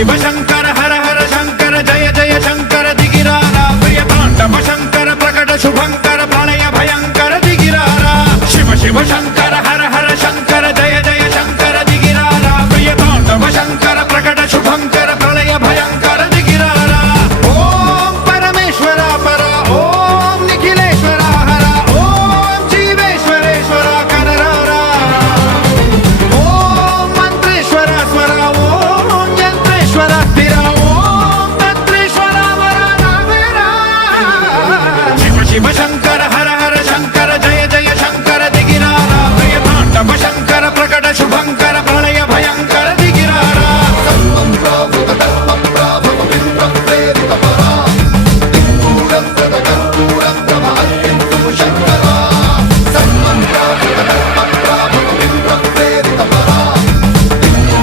शिव शंकर हर हर शंकर जय जय शंकर दिगिरारा प्रिय तांडव शंकर प्रकट शुभंकर प्रलय भयंकर दिगिरारा शिव शिव शंकर